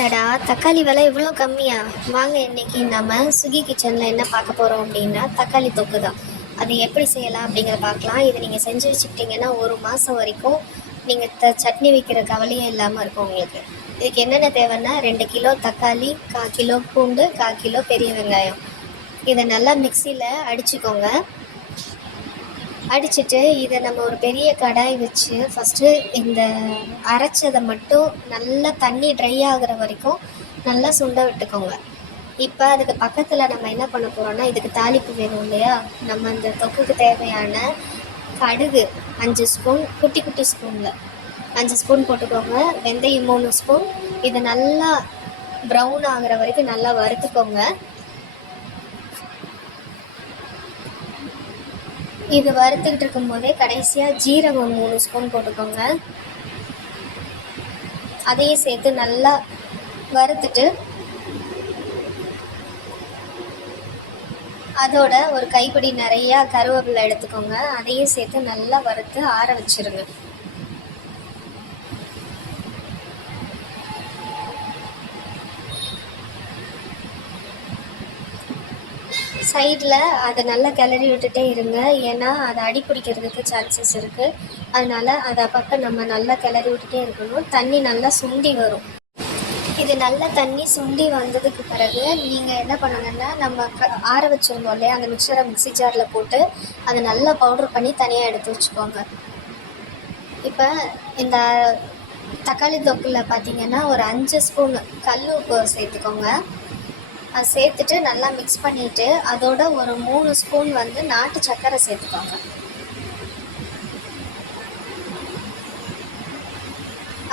அடடா தக்காளி விலை இவ்வளோ கம்மியா? வாங்க இன்னைக்கு நம்ம சுகி கிச்சனில் என்ன பார்க்க போகிறோம் அப்படின்னா தக்காளி தொக்கு தான். அது எப்படி செய்யலாம் அப்படிங்கிறத பார்க்கலாம். இதை நீங்கள் செஞ்சு வச்சுக்கிட்டிங்கன்னா ஒரு மாதம் வரைக்கும் நீங்கள் த சட்னி வைக்கிற கவலையே இல்லாமல் இருக்கும் உங்களுக்கு. இதுக்கு என்னென்ன தேவைன்னா ரெண்டு கிலோ தக்காளி கால் கிலோ பூண்டு கால் கிலோ பெரிய வெங்காயம். இதை நல்லா மிக்சியில் அடிச்சுக்கோங்க. அடிச்சுட்டு இதை நம்ம ஒரு பெரிய கடாய் வச்சு ஃபஸ்ட்டு இந்த அரைச்சதை மட்டும் நல்லா தண்ணி ட்ரை ஆகுற வரைக்கும் நல்லா சுண்ட விட்டுக்கோங்க. இப்போ அதுக்கு பக்கத்தில் நம்ம என்ன பண்ண போகிறோம்னா இதுக்கு தாளிப்பு வேணும் இல்லையா? நம்ம அந்த தொக்குக்கு தேவையான கடுகு அஞ்சு ஸ்பூன் குட்டி குட்டி ஸ்பூனில் அஞ்சு ஸ்பூன் போட்டுக்கோங்க. வெந்தயம் மூணு ஸ்பூன் இதை நல்லா ப்ரௌன் ஆகிற வரைக்கும் நல்லா வறுத்துக்கோங்க. இது வறுத்துக்கிட்டு இருக்கும்போதே கடைசியாக ஜீரகம் மூணு ஸ்பூன் போட்டுக்கோங்க. அதையும் சேர்த்து நல்லா வறுத்துட்டு அதோட ஒரு கைப்பிடி நிறையா கருவேப்பிலை எடுத்துக்கோங்க. அதையும் சேர்த்து நல்லா வறுத்து ஆற வச்சுருங்க. சைடில் அதை நல்லா கிளறி விட்டுட்டே இருங்க. ஏன்னா அதை அடி பிடிக்கிறதுக்கு சான்சஸ் இருக்குது அதனால் அதை அப்பப்போ நம்ம நல்லா கிளறி விட்டுட்டே இருக்கணும். தண்ணி நல்லா சுண்டி வரும். இது நல்லா தண்ணி சுண்டி வந்ததுக்கு பிறகு நீங்கள் என்ன பண்ணுங்கன்னா நம்ம க ஆற வச்சுருந்தோம் இல்லையா? அந்த மிக்சரை மிக்ஸி ஜாரில் போட்டு அதை நல்லா பவுடர் பண்ணி தனியாக எடுத்து வச்சுக்கோங்க. இப்போ இந்த தக்காளி தொக்கில் பார்த்தீங்கன்னா ஒரு அஞ்சு ஸ்பூன் கல் உப்பு சேர்த்துக்கோங்க. அது சேர்த்துட்டு நல்லா மிக்ஸ் பண்ணிவிட்டு அதோட ஒரு மூணு ஸ்பூன் வந்து நாட்டு சர்க்கரை சேர்த்துக்கோங்க.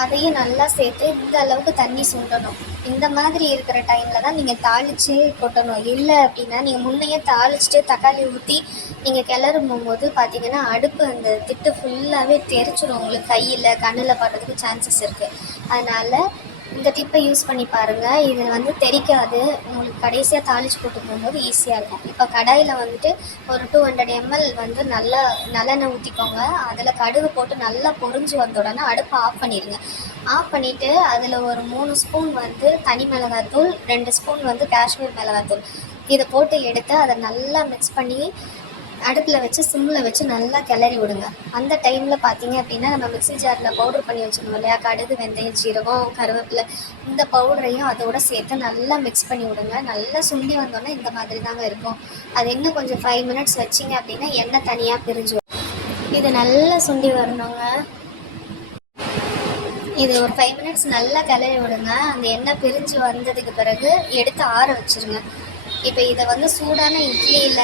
அதையும் நல்லா சேர்த்து இந்த அளவுக்கு தண்ணி சுண்டணும். இந்த மாதிரி இருக்கிற டைமில் தான் நீங்கள் தாளித்து கொட்டணும். இல்லை அப்படின்னா நீங்கள் முன்னையே தாளிச்சிட்டு தக்காளி ஊற்றி நீங்கள் கிளறும் போது பார்த்தீங்கன்னா அடுப்பு அந்த திட்டு ஃபுல்லாகவே தெரிச்சிடும் உங்களுக்கு கையில் கண்ணில் படுறதுக்கு சான்சஸ் இருக்குது அதனால் இந்த டிப்பை யூஸ் பண்ணி பாருங்கள் இது வந்து தெரிக்காது. உங்களுக்கு கடைசியாக தாளித்து போட்டு போகும்போது ஈஸியாக இருக்கும். இப்போ கடாயில் வந்துட்டு ஒரு டூ ஹண்ட்ரட் எம்எல் வந்து நல்லா நல்லெண்ணெய் ஊற்றிக்கோங்க அதில் கடுகு போட்டு நல்லா பொறிஞ்சு வந்த உடனே அடுப்பை ஆஃப் பண்ணிடுங்க. ஆஃப் பண்ணிவிட்டு அதில் ஒரு மூணு ஸ்பூன் வந்து தனி மிளகாத்தூள் ரெண்டு ஸ்பூன் வந்து காஷ்மீர் மிளகாத்தூள். இதை போட்டு எடுத்து அதை நல்லா மிக்ஸ் பண்ணி அடுப்பில் வச்சு சிம்மில் வச்சு நல்லா கிளறி விடுங்க. அந்த டைமில் பார்த்தீங்க அப்படின்னா நம்ம மிக்ஸி ஜாரில் பவுடர் பண்ணி வச்சுருந்தோம் இல்லையா? கடுகு வெந்தயம் ஜீரகம் கருவேப்பிலை. இந்த பவுடரையும் அதோட சேர்த்து நல்லா மிக்ஸ் பண்ணி விடுங்க. நல்லா சுண்டி வந்தோன்னே இந்த மாதிரி தாங்க இருக்கும். அது இன்னும் கொஞ்சம் ஃபைவ் மினிட்ஸ் வச்சிங்க அப்படின்னா எண்ணெய் தனியாக பிரிஞ்சு இது நல்லா சுண்டி வரணுங்க. இது ஒரு ஃபைவ் மினிட்ஸ் நல்லா கிளறி விடுங்க. அந்த எண்ணெய் பிரிஞ்சு வந்ததுக்கு பிறகு எடுத்து ஆற வச்சுருங்க. இப்போ இதை வந்து சூடான இட்லியில்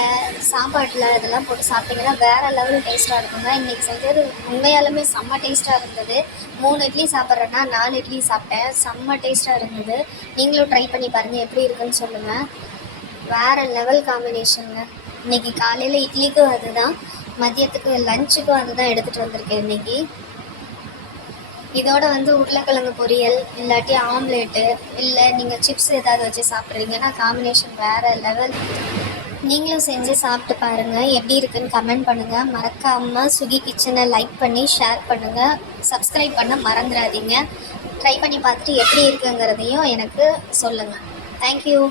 சாப்பாட்டில் இதெல்லாம் போட்டு சாப்பிட்டிங்கன்னா வேறு லெவல் டேஸ்ட்டாக இருக்குங்க. இன்றைக்கி செஞ்சது உண்மையாலுமே செம்ம டேஸ்ட்டாக இருந்தது. மூணு இட்லி சாப்பிட்றேன்னா நாலு இட்லி சாப்பிட்டேன். செம்ம டேஸ்ட்டாக இருந்தது. நீங்களும் ட்ரை பண்ணி பாருங்கள் எப்படி இருக்குன்னு சொல்லுங்கள் வேறு லெவல் காம்பினேஷனுங்க இன்றைக்கி காலையில் இட்லிக்கும் அதுதான் மதியத்துக்கு லஞ்சுக்கும் அதுதான் எடுத்துகிட்டு வந்திருக்கேன் இன்றைக்கி இதோட வந்து உருளைக்கிழங்கு பொரியல் இல்லாட்டி ஆம்லேட்டு இல்லை நீங்கள் சிப்ஸ் ஏதாவது வச்சு சாப்பிட்றீங்கன்னா காம்பினேஷன் வேறு லெவல் நீங்களும் செஞ்சு சாப்பிட்டு பாருங்கள் எப்படி இருக்குன்னு கமெண்ட் பண்ணுங்கள் மறக்காமல் சுகி கிச்சனை லைக் பண்ணி ஷேர் பண்ணுங்கள் சப்ஸ்கிரைப் பண்ண மறந்துடாதீங்க. ட்ரை பண்ணி பார்த்துட்டு எப்படி இருக்குங்கிறதையும் எனக்கு சொல்லுங்கள் தேங்க்யூ